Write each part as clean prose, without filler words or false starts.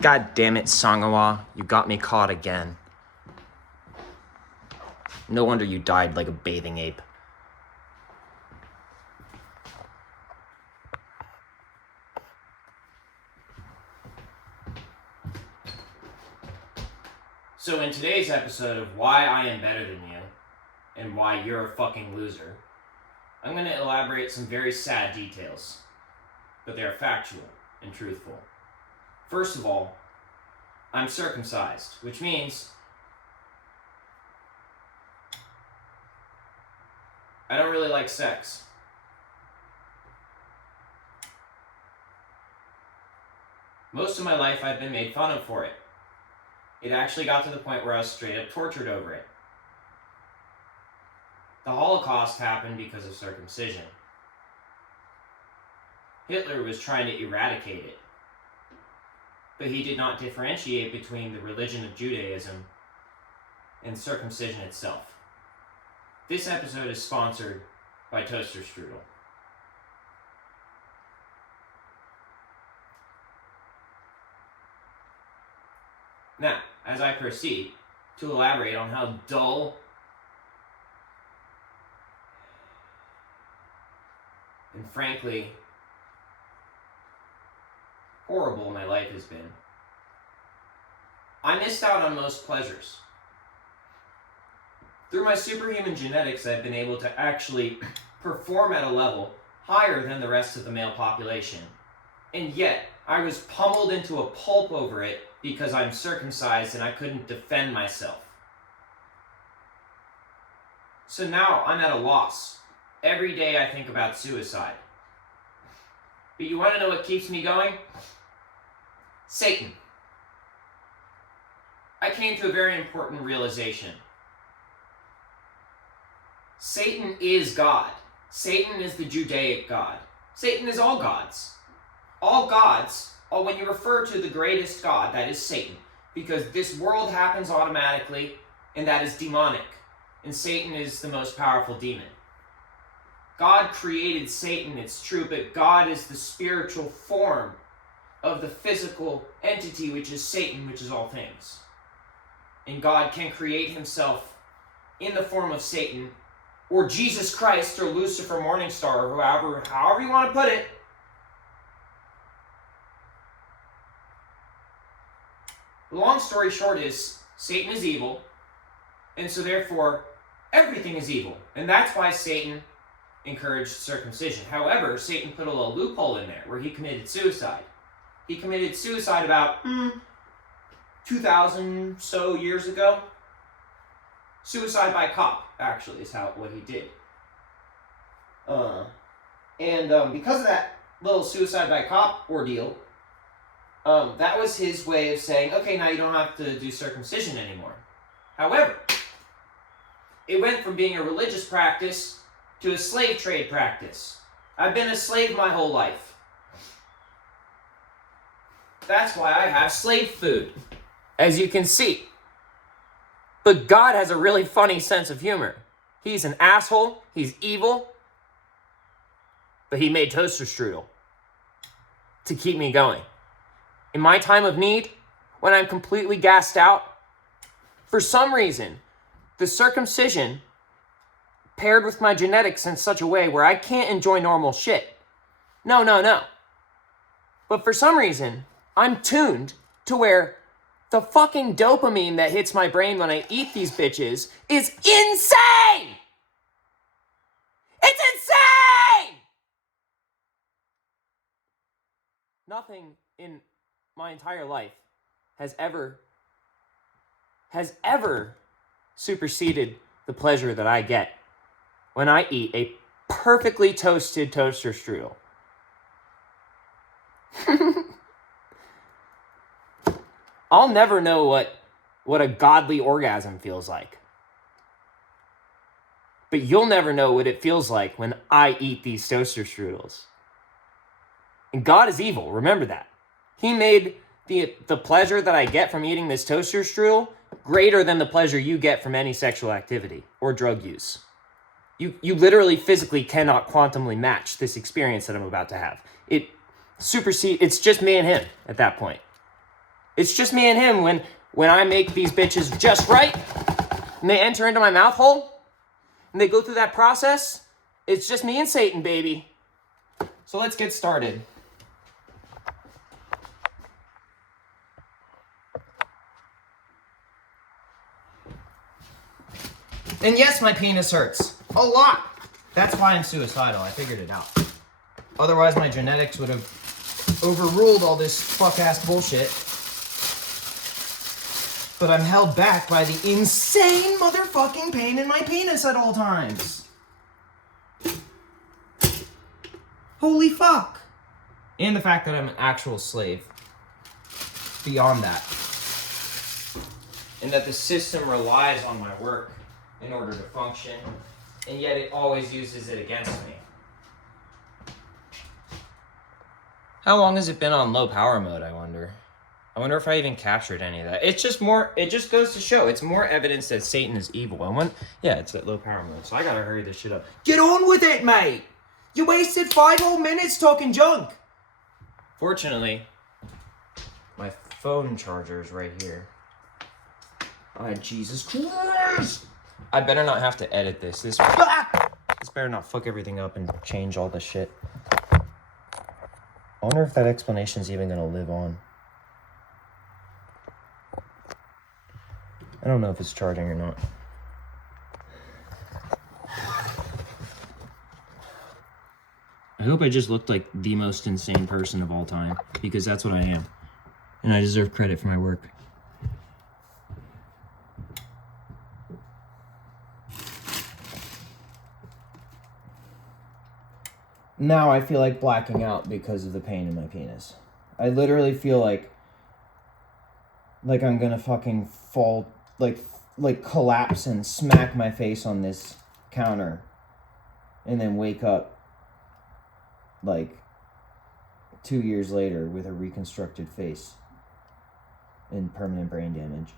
God damn it, Sangawa, you got me caught again. No wonder you died like a bathing ape. So in today's episode of Why I Am Better Than You, and Why You're a Fucking Loser, I'm going to elaborate some very sad details, but they're factual and truthful. First of all, I'm circumcised, which means I don't really like sex. Most of my life I've been made fun of for it. It actually got to the point where I was straight up tortured over it. The Holocaust happened because of circumcision. Hitler was trying to eradicate it, but he did not differentiate between the religion of Judaism and circumcision itself. This episode is sponsored by Toaster Strudel. Now, as I proceed to elaborate on how dull and frankly horrible my life has been, I missed out on most pleasures. Through my superhuman genetics, I've been able to actually perform at a level higher than the rest of the male population. And yet, I was pummeled into a pulp over it because I'm circumcised and I couldn't defend myself. So now I'm at a loss. Every day I think about suicide. But you want to know what keeps me going? Satan. I came to a very important realization. Satan is God. Satan is the Judaic God. Satan is all gods. All gods, when you refer to the greatest God, that is Satan, because this world happens automatically, and that is demonic, and Satan is the most powerful demon. God created Satan, it's true, but God is the spiritual form of the physical entity, which is Satan, which is all things. And God can create himself in the form of Satan, or Jesus Christ, or Lucifer, Morningstar, or however you want to put it. The long story short is, Satan is evil, and so therefore, everything is evil. And that's why Satan encouraged circumcision. However, Satan put a little loophole in there where he committed suicide. He committed suicide about 2,000 so years ago. Suicide by cop, actually, is what he did. Because of that little suicide by cop ordeal, that was his way of saying, okay, now you don't have to do circumcision anymore. However, it went from being a religious practice to a slave trade practice. I've been a slave my whole life. That's why I have slave food, as you can see. But God has a really funny sense of humor. He's an asshole, he's evil, but he made toaster strudel to keep me going. In my time of need, when I'm completely gassed out, for some reason, the circumcision paired with my genetics in such a way where I can't enjoy normal shit. No. But for some reason, I'm tuned to where the fucking dopamine that hits my brain when I eat these bitches is insane! It's insane! Nothing in my entire life has ever superseded the pleasure that I get when I eat a perfectly toasted toaster strudel. I'll never know what a godly orgasm feels like. But you'll never know what it feels like when I eat these toaster strudels. And God is evil, remember that. He made the pleasure that I get from eating this toaster strudel greater than the pleasure you get from any sexual activity or drug use. You literally physically cannot quantumly match this experience that I'm about to have. It's just me and him at that point. It's just me and him when I make these bitches just right, and they enter into my mouth hole, and they go through that process. It's just me and Satan, baby. So let's get started. And yes, my penis hurts. A lot. That's why I'm suicidal. I figured it out. Otherwise, my genetics would have overruled all this fuck-ass bullshit. But I'm held back by the insane motherfucking pain in my penis at all times. Holy fuck. And the fact that I'm an actual slave. Beyond that. And that the system relies on my work in order to function, and yet it always uses it against me. How long has it been on low power mode, I wonder? I wonder if I even captured any of that. It just goes to show, it's more evidence that Satan is evil. Yeah, it's at low power mode, so I gotta hurry this shit up. Get on with it, mate! You wasted 5 whole minutes talking junk! Fortunately, my phone charger is right here. Oh, Jesus Christ! I better not have to edit this. This better not fuck everything up and change all the shit. I wonder if that explanation's even gonna live on. I don't know if it's charging or not. I hope I just looked like the most insane person of all time, because that's what I am. And I deserve credit for my work. Now I feel like blacking out because of the pain in my penis. I literally feel like I'm gonna fucking fall, like collapse and smack my face on this counter and then wake up like 2 years later with a reconstructed face and permanent brain damage.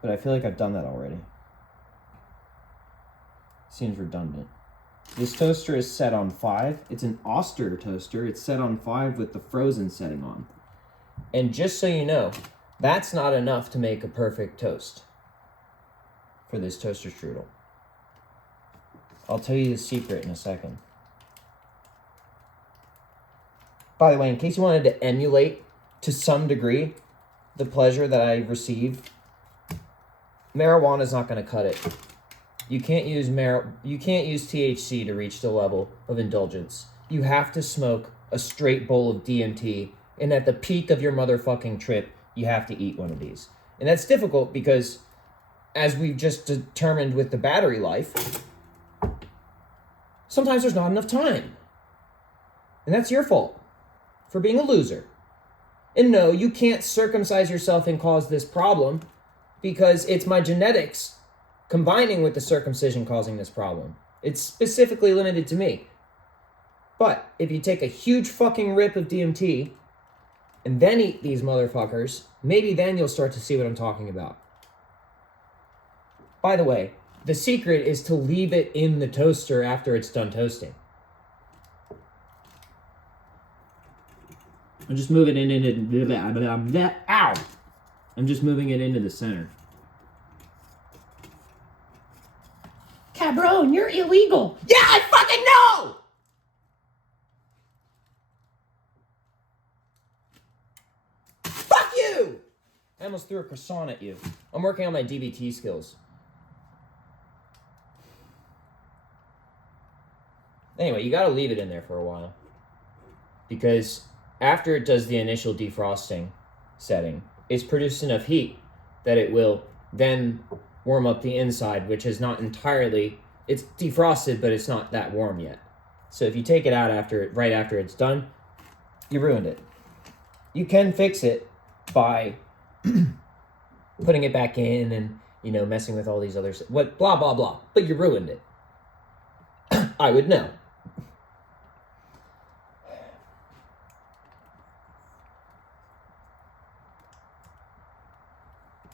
But I feel like I've done that already. Seems redundant. This toaster is set on 5. It's an Oster toaster. It's set on 5 with the frozen setting on. And just so you know, that's not enough to make a perfect toast for this toaster strudel. I'll tell you the secret in a second. By the way, in case you wanted to emulate to some degree the pleasure that I receive, marijuana's not going to cut it. You can't use THC to reach the level of indulgence. You have to smoke a straight bowl of DMT, and at the peak of your motherfucking trip, you have to eat one of these. And that's difficult because, as we've just determined with the battery life, sometimes there's not enough time. And that's your fault for being a loser. And no, you can't circumcise yourself and cause this problem because it's my genetics combining with the circumcision causing this problem. It's specifically limited to me. But if you take a huge fucking rip of DMT and then eat these motherfuckers, maybe then you'll start to see what I'm talking about. By the way, the secret is to leave it in the toaster after it's done toasting. I'm just moving it into ow! I'm just moving it into the center. Cabron, you're illegal. Yeah, I fucking know! Fuck you! I almost threw a croissant at you. I'm working on my DBT skills. Anyway, you gotta leave it in there for a while. Because after it does the initial defrosting setting, it's produced enough heat that it will then warm up the inside, which is not entirely, it's defrosted, but it's not that warm yet. So if you take it out right after it's done, you ruined it. You can fix it by putting it back in and, messing with all these other, blah, blah, blah, but you ruined it. I would know.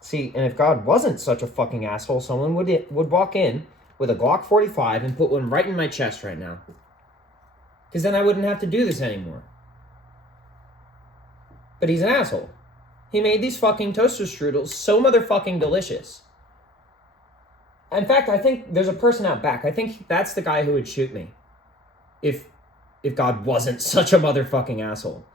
See, and if God wasn't such a fucking asshole, someone would walk in with a Glock 45 and put one right in my chest right now. Because then I wouldn't have to do this anymore. But he's an asshole. He made these fucking toaster strudels so motherfucking delicious. In fact, I think there's a person out back. I think that's the guy who would shoot me. If God wasn't such a motherfucking asshole.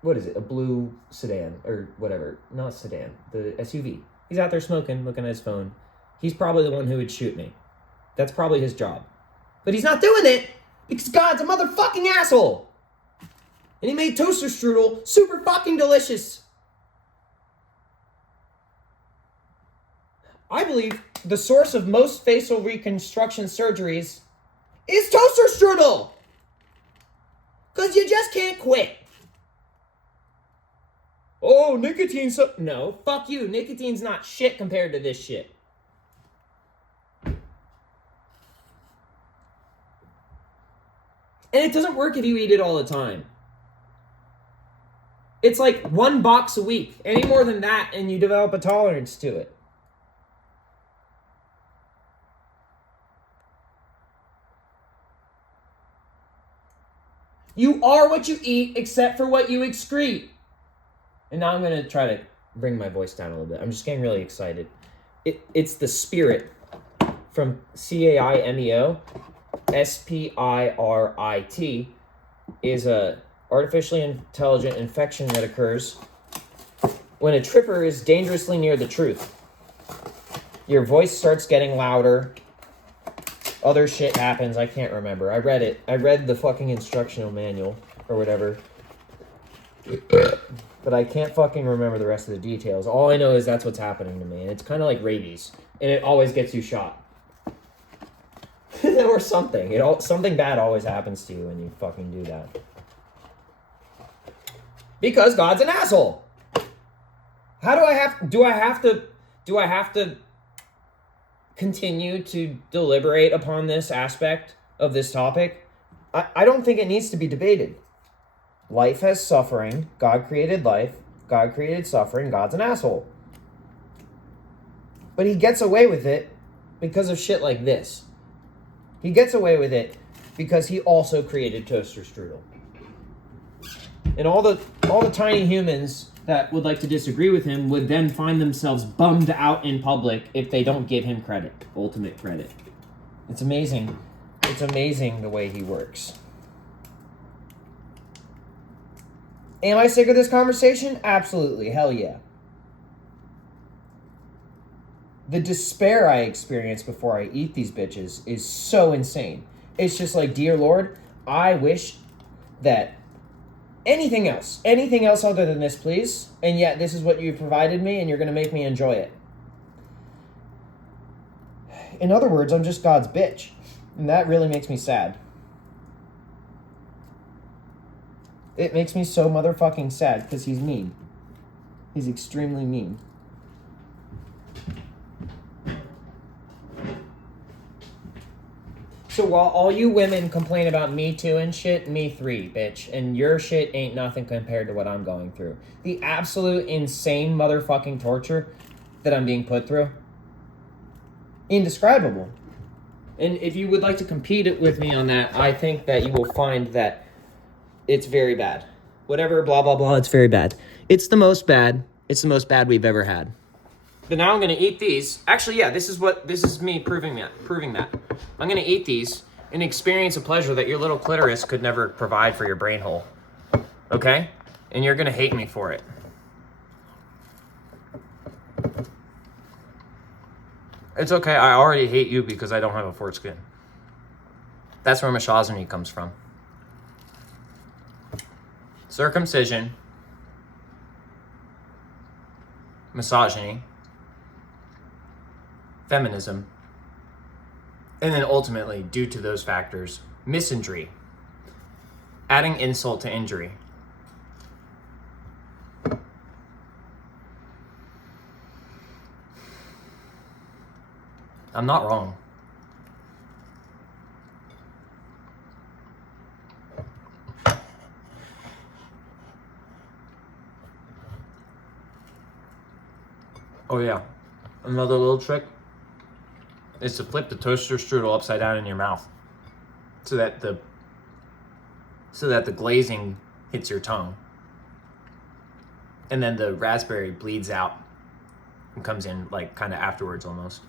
What is it? A blue sedan or whatever. Not sedan. The SUV. He's out there smoking, looking at his phone. He's probably the one who would shoot me. That's probably his job. But he's not doing it because God's a motherfucking asshole. And he made toaster strudel super fucking delicious. I believe the source of most facial reconstruction surgeries is toaster strudel. Because you just can't quit. Oh, nicotine's so... No, fuck you. Nicotine's not shit compared to this shit. And it doesn't work if you eat it all the time. It's like 1 box a week. Any more than that and you develop a tolerance to it. You are what you eat except for what you excrete. And now I'm going to try to bring my voice down a little bit. I'm just getting really excited. It's the spirit from CAIMEO. SPIRIT is a artificially intelligent infection that occurs when a tripper is dangerously near the truth. Your voice starts getting louder. Other shit happens. I can't remember. I read it. I read the fucking instructional manual or whatever. But I can't fucking remember the rest of the details. All I know is that's what's happening to me. And it's kind of like rabies. And it always gets you shot. Or something. Something bad always happens to you when you fucking do that. Because God's an asshole. How do I have to continue to deliberate upon this aspect of this topic? I don't think it needs to be debated. Life has suffering. God created life. God created suffering. God's an asshole. But he gets away with it because of shit like this. He gets away with it because he also created toaster strudel. And all the tiny humans that would like to disagree with him would then find themselves bummed out in public if they don't give him credit, ultimate credit. It's amazing. It's amazing the way he works. Am I sick of this conversation? Absolutely. Hell yeah. The despair I experience before I eat these bitches is so insane. It's just like, dear Lord, I wish that anything else other than this, please. And yet this is what you provided me and you're going to make me enjoy it. In other words, I'm just God's bitch. And that really makes me sad. It makes me so motherfucking sad because he's mean. He's extremely mean. So while all you women complain about Me Too and shit, me three, bitch. And your shit ain't nothing compared to what I'm going through. The absolute insane motherfucking torture that I'm being put through. Indescribable. And if you would like to compete with me on that, I think that you will find that it's very bad. Whatever, blah, blah, blah, it's very bad. It's the most bad. It's the most bad we've ever had. But now I'm going to eat these. Actually, yeah, this is me proving that. I'm going to eat these and experience a pleasure that your little clitoris could never provide for your brain hole. Okay? And you're going to hate me for it. It's okay. I already hate you because I don't have a foreskin. That's where misogyny comes from. Circumcision. Misogyny. Feminism. And then ultimately, due to those factors, misandry. Adding insult to injury. I'm not wrong. Oh yeah, another little trick is to flip the toaster strudel upside down in your mouth so that the glazing hits your tongue. And then the raspberry bleeds out and comes in like kind of afterwards almost.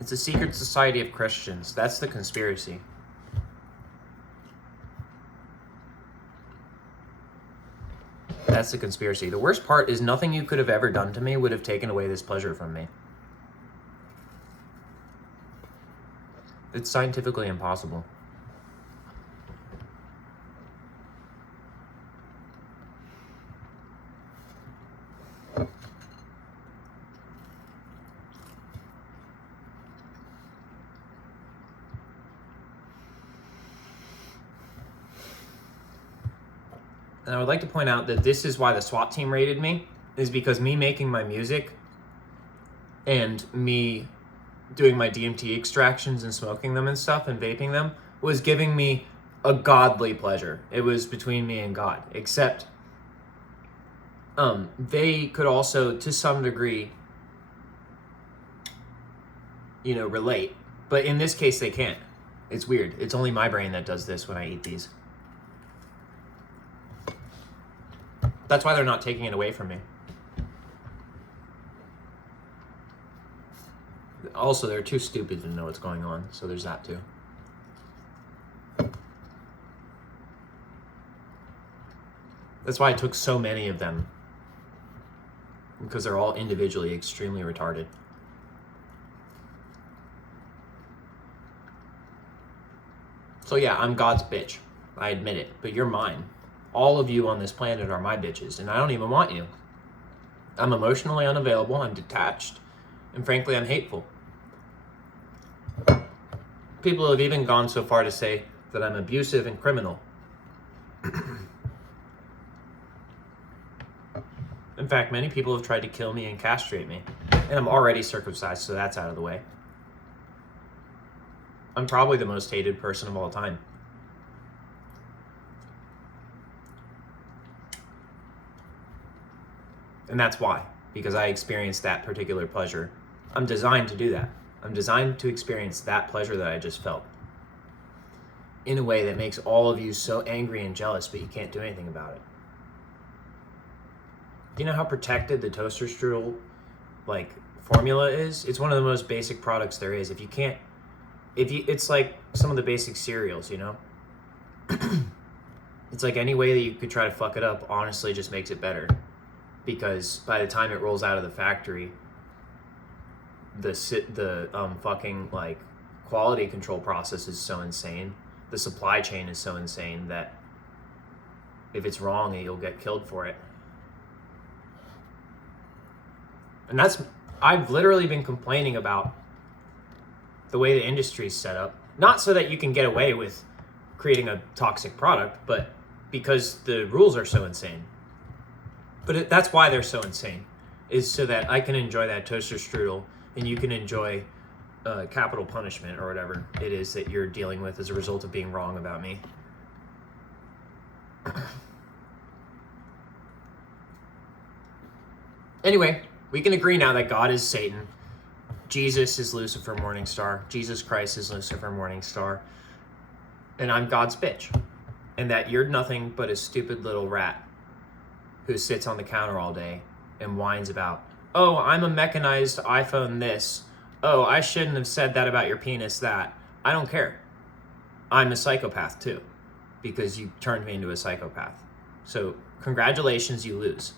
It's a secret society of Christians. That's the conspiracy. That's the conspiracy. The worst part is nothing you could have ever done to me would have taken away this pleasure from me. It's scientifically impossible. And I would like to point out that this is why the SWAT team raided me, is because me making my music and me doing my DMT extractions and smoking them and stuff and vaping them was giving me a godly pleasure. It was between me and God, except they could also, to some degree, relate. But in this case, they can't. It's weird. It's only my brain that does this when I eat these. That's why they're not taking it away from me. Also, they're too stupid to know what's going on, so there's that too. That's why I took so many of them, because they're all individually extremely retarded. So yeah, I'm God's bitch. I admit it, but you're mine. All of you on this planet are my bitches, and I don't even want you. I'm emotionally unavailable, I'm detached, and frankly, I'm hateful. People have even gone so far to say that I'm abusive and criminal. In fact, many people have tried to kill me and castrate me, and I'm already circumcised, so that's out of the way. I'm probably the most hated person of all time. And that's why, because I experienced that particular pleasure. I'm designed to do that. I'm designed to experience that pleasure that I just felt in a way that makes all of you so angry and jealous, but you can't do anything about it. Do you know how protected the toaster strudel formula is? It's one of the most basic products there is. It's like some of the basic cereals, It's like any way that you could try to fuck it up, honestly, just makes it better. Because by the time it rolls out of the factory, the fucking quality control process is so insane. The supply chain is so insane that if it's wrong, you'll get killed for it. And I've literally been complaining about the way the industry's set up. Not so that you can get away with creating a toxic product, but because the rules are so insane. But that's why they're so insane, is so that I can enjoy that toaster strudel and you can enjoy capital punishment or whatever it is that you're dealing with as a result of being wrong about me. Anyway, we can agree now that God is Satan. Jesus is Lucifer Morningstar. Jesus Christ is Lucifer Morningstar. And I'm God's bitch. And that you're nothing but a stupid little rat who sits on the counter all day and whines about, oh, I'm a mechanized iPhone this. Oh, I shouldn't have said that about your penis that. I don't care. I'm a psychopath too, because you turned me into a psychopath. So congratulations, you lose.